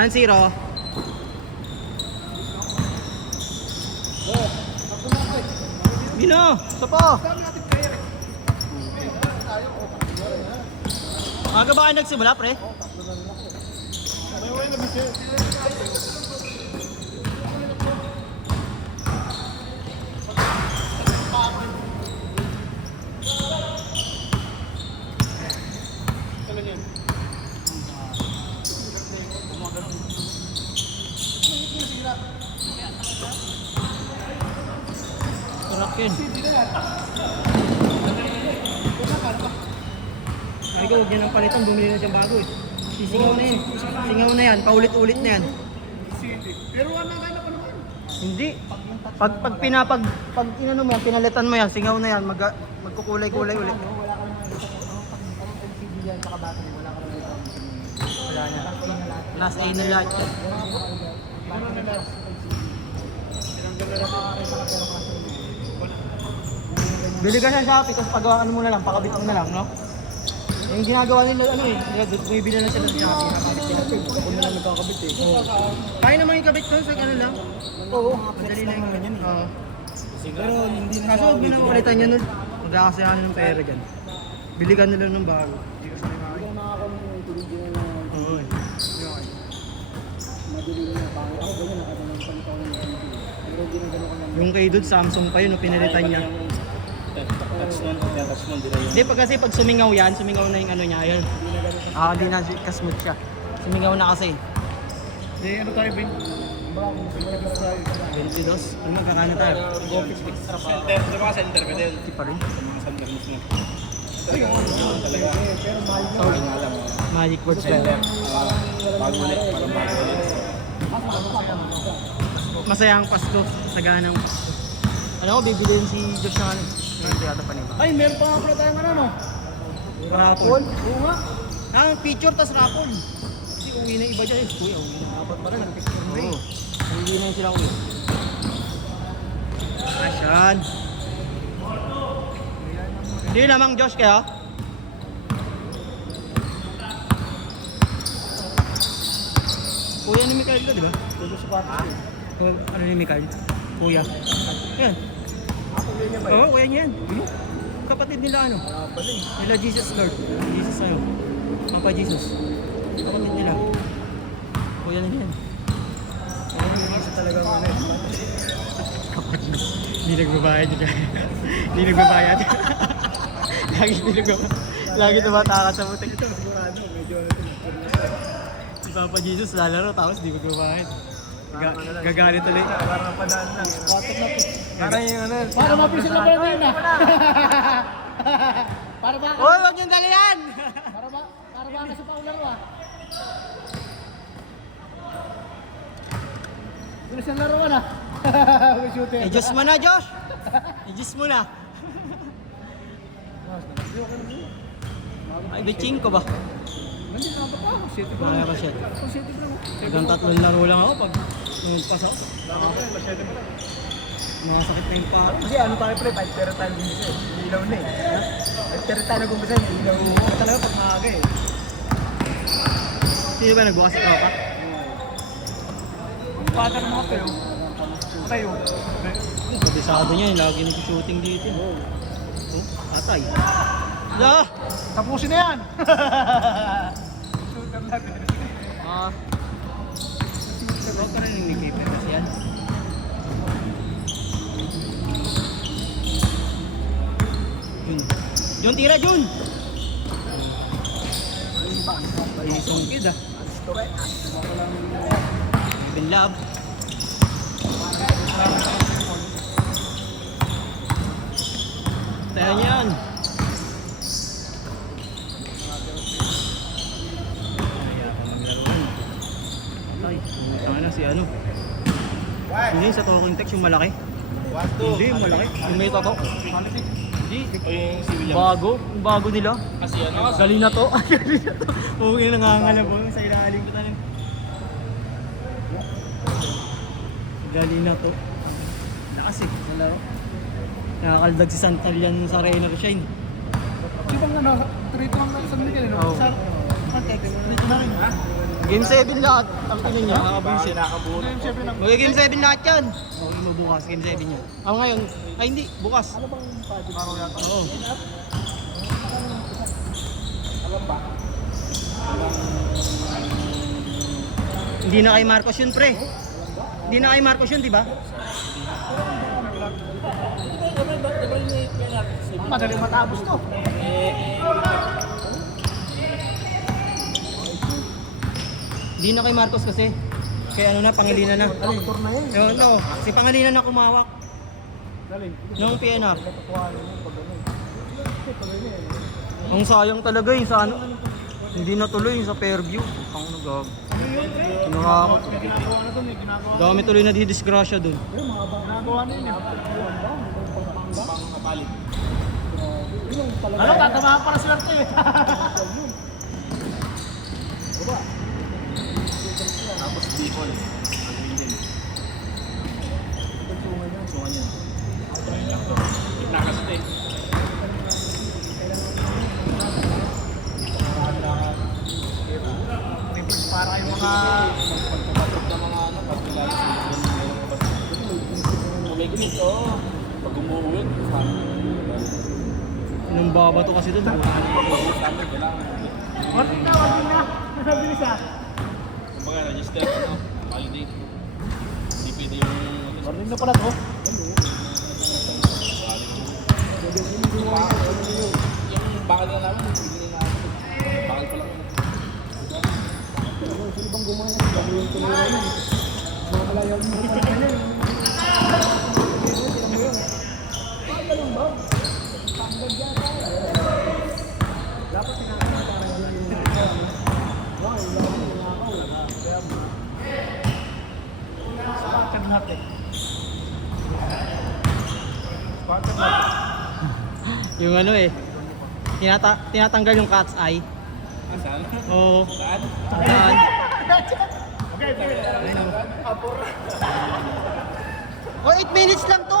1-0. Bino, isa pa. Aga ba kayo nagsimula, pre? Rakin. Ay ko, huwag niya ng palitan, bumili na siyang bago eh. Sisingaw na yan. Singaw na yan, paulit-ulit na yan. Pero ano kayo na naman? Hindi. Pag inano mo yan, pinalitan mo yan, singaw na yan, magkukulay-kulay ulit. Wala ka naman LCD yan, saka battery, wala ka naman. Wala na. Last A na lahat yan. Bili ka sa Shopee, tapos pagawaan mo na lang, pakabit mo na lang, no? Yung ginagawa nila, ano eh, bumibili na sila sa Shopee, nakabit sila. Ako na lang nagkakabit eh. Kaya naman yung kabit ko sa ano lang. Oo, Madali lang yung ganyan eh. Oo. pero hindi na Kaso huwag nyo na ulitan nyo nun. Magkakasiyahan ng pera dyan. Bili ka nila ng bago. Hindi ko nakakaroon ng tuloy na Oo eh. madali na pangit. Ako ganyan, nakaganon pa nito ng LCD. Pero hindi na gano'n ko lang. Yung kay Dude, Samsung pa yun, no, pinalitan niya. Hindi, pag sumingaw yan, sumingaw na yung ano niya, yun. Hindi na kasmooth siya. Sumingaw na kasi. Hindi, ano tayo, Ben? Baka kung pinagkas tayo. 22. Ano magkakano tayo? Center, di ba center ka din? Hindi pa rin. Center mismo. Pero mahal na. Magic words ba? Bago ulit, parang bago ulit. Masaya ang Pasko. Sagana ang Pasko. Ano ko, bibiliin si Josh na ano. Hindi yata pa niba. Ay, meron pa nga pala tayong ano, no? Rapol. Oo nga. Picture tas rapol. Kasi uwi na iba dyan. Kuya, uwi na. Dapat pala, nag-picture mo Oo. Uwi na yun sila uwi. Asyan. Hindi lamang Josh kaya. Kuya ni Mikael ka, di ba? Tulo sa kwarto eh. Ano ni Mikael? Kuya. Yan. Kuya niya ba Oo, kuya niya yan. Kapatid nila ano? Pala eh. Nila Jesus Lord. Jesus ano? Papa Jesus. Kapatid nila. Kuya na yan. Isa talaga ano eh. Kapatid. Hindi nagbabayad niya. Hindi nagbabayad. Lagi tumatakas sa butik. Ito, sigurado. Medyo ano ito. Si Papa Jesus lalaro tapos di magbabayad. Gagalit ulit. Parang padaan lang. Patag na po. Parang yung ano. Para ma-present na pala tayo na. Para ba? Hoy, wag niyong dalian! Para ba ka sa paularo ah? Tulis ang laruan ah. Shooter. I-juice mo na, Josh! I-juice mo na. Ay, bitching ko ba? Nandito na ba pa? City ko. Kaya ka siya. City ko. Hanggang 3 laro lang ako pag nagpas ako. Mga sakit na yung paa. Kasi ano tayo pre, 5 tayo gumbisa eh. Ilaw na eh. 5 tayo gumbisa eh. Ilaw talaga pag maaga eh. Sino ba nagbukas sa tropa? Ang pattern mo kayo. Kayo. Kabisado niya, lagi nag-shooting dito. Oh, atay. Yeah! Tapusin na yan! Shooter natin. Huwag ka rin yung nag-keeper kasi yan. Jun, tira Jun! Isang kid ah. Even love. Tayo niyan. Ay, tanga na si ano. Hindi, sa talking text yung malaki. Hindi, yung malaki. Yung may tato. Hindi. Yung si William. Bago. Yung bago nila. Kasi ano? Gali na to. Gali na to. Huwag yung nangangalab mo sa ilalim ko tanin. Gali na to. Lakas eh. Sa laro. Nakakaldag si Santalian sa Rainer Shine. Di ba nga na, trito lang sa San Miguel, no? Oo. Sa context, trito na rin. Game 7 lahat. Ang tingin niya. Nakakabuisit. Nakakabuo. Game 7 lahat yan. Okay mo bukas, game 7 yan. Ngayon, ay hindi, bukas. Ano bang project? Araw yata. Oo. Alam ba? Hindi na kay Marcos yun, pre. Hindi na kay Marcos yun, di ba? Madaling matapos to. Hindi na kay Marcos kasi. Kaya ano na, Pangilinan na. Motor na yun. No, si Pangilinan na kumawak. Daling. Yung PNR. Katukuhan yun pag ano. Kasi pag ano eh. Ang sayang talaga yung sa ano. Hindi natuloy yung sa Fairview. Ang nagag. Kinakakot. Ginagawa na to, may ginagawa. Dami tuloy na didisgrasya dun. Yung mga ginagawa na yun eh. Pangkapalit. Ano, tatamaan para swerte eh. Baba. Tapos Bicol. Ang winning. Sungan yan. Ayun lang to. Nakasit eh. Para yung mga... Pagpapasok na mga ano, pag kilala sa may gumis, oo. Pag umuwi, sabi. Nung baba to kasi dun. Sabi, kailangan. Warning na, warning na. Bilis ah. Kumbaga, register, ano, holiday. Hindi pwede yung... Warning na pala to. Yung bakal na namin, hindi na bakal pa lang. Sino bang gumana? Bago yung tumira yun. Mga malayaw mo pa rin yun. Sino mo yun? Bakit ganun ba? Tanggad yata. Dapat sinakita parang yun yung mga wow, yung lakas yung nakaw. Kaya mo. Sparker natin. Sparker natin. Yung ano eh. Tinatanggal yung cat's eye. Ah, saan? Oo. Saan? Saan? Okay, Oh, 8 minutes lang to.